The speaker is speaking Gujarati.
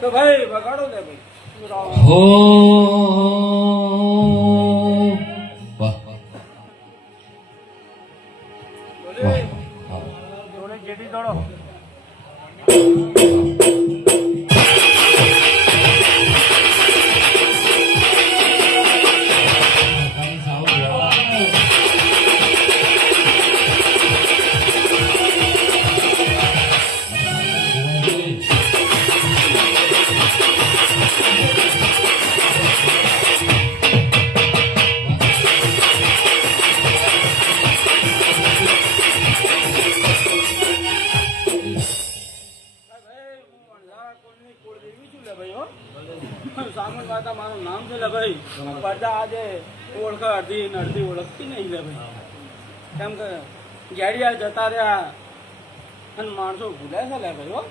તો ભાઈ વગાડો લે ભાઈ. હો વાહ બોલે જોડે જેટી દોડો. સામણ માતા મારું નામ છે લે ભાઈ. પડદા આજે ઓળખ અડધી અડધી ઓળખતી નહીં લે ભાઈ. કેમ કે ગેડિયા જતા રહ્યા અને માણસો ભૂલાય છે લે ભાઈ. હો